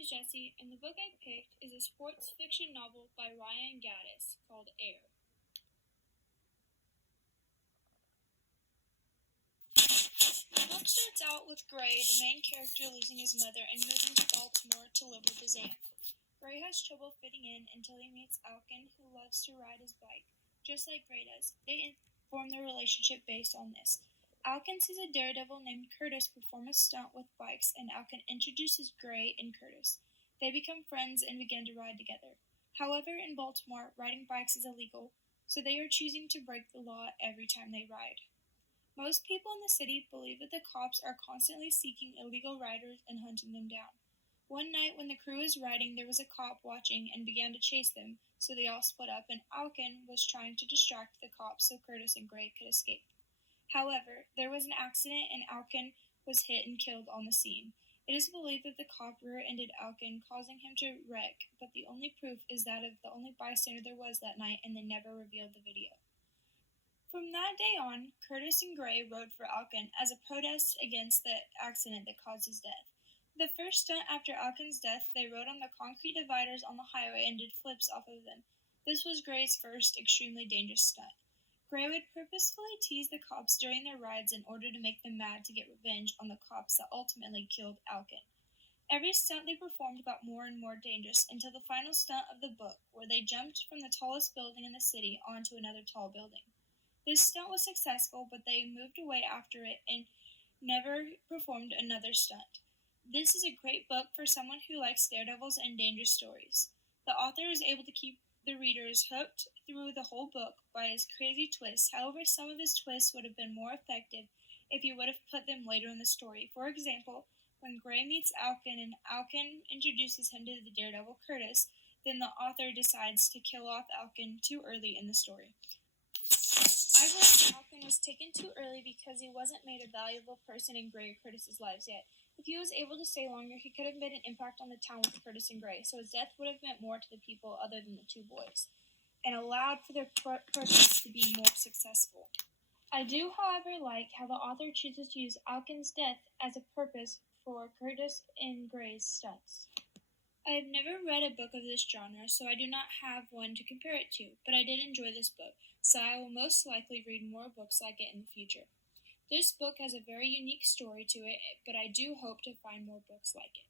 is Jessie, and the book I picked is a sports fiction novel by Ryan Gaddis called Air. The book starts out with Gray, the main character, losing his mother and moving to Baltimore to live with his aunt. Gray has trouble fitting in until he meets Alkin, who loves to ride his bike, just like Gray does. They form their relationship based on this. Alkin sees a daredevil named Curtis perform a stunt with bikes, and Alkin introduces Gray and Curtis. They become friends and begin to ride together. However, in Baltimore, riding bikes is illegal, so they are choosing to break the law every time they ride. Most people in the city believe that the cops are constantly seeking illegal riders and hunting them down. One night when the crew was riding, there was a cop watching and began to chase them, so they all split up, and Alkin was trying to distract the cops so Curtis and Gray could escape. However, there was an accident and Alkin was hit and killed on the scene. It is believed that the cop rear-ended Alkin, causing him to wreck, but the only proof is that of the only bystander there was that night, and they never revealed the video. From that day on, Curtis and Gray rode for Alkin as a protest against the accident that caused his death. The first stunt after Alkin's death, they rode on the concrete dividers on the highway and did flips off of them. This was Gray's first extremely dangerous stunt. Gray would purposefully tease the cops during their rides in order to make them mad to get revenge on the cops that ultimately killed Alkin. Every stunt they performed got more and more dangerous until the final stunt of the book, where they jumped from the tallest building in the city onto another tall building. This stunt was successful, but they moved away after it and never performed another stunt. This is a great book for someone who likes daredevils and dangerous stories. The author is able to keep the readers hooked through the whole book by his crazy twists. However, some of his twists would have been more effective if he would have put them later in the story. For example, when Gray meets Alkin and Alkin introduces him to the daredevil Curtis, then the author decides to kill off Alkin too early in the story. I believe Alkin was taken too early because he wasn't made a valuable person in Gray or Curtis's lives yet. If he was able to stay longer, he could have made an impact on the town with Curtis and Gray, so his death would have meant more to the people other than the two boys, and allowed for their purpose to be more successful. I do, however, like how the author chooses to use Alkin's death as a purpose for Curtis and Gray's stunts. I have never read a book of this genre, so I do not have one to compare it to, but I did enjoy this book, so I will most likely read more books like it in the future. This book has a very unique story to it, but I do hope to find more books like it.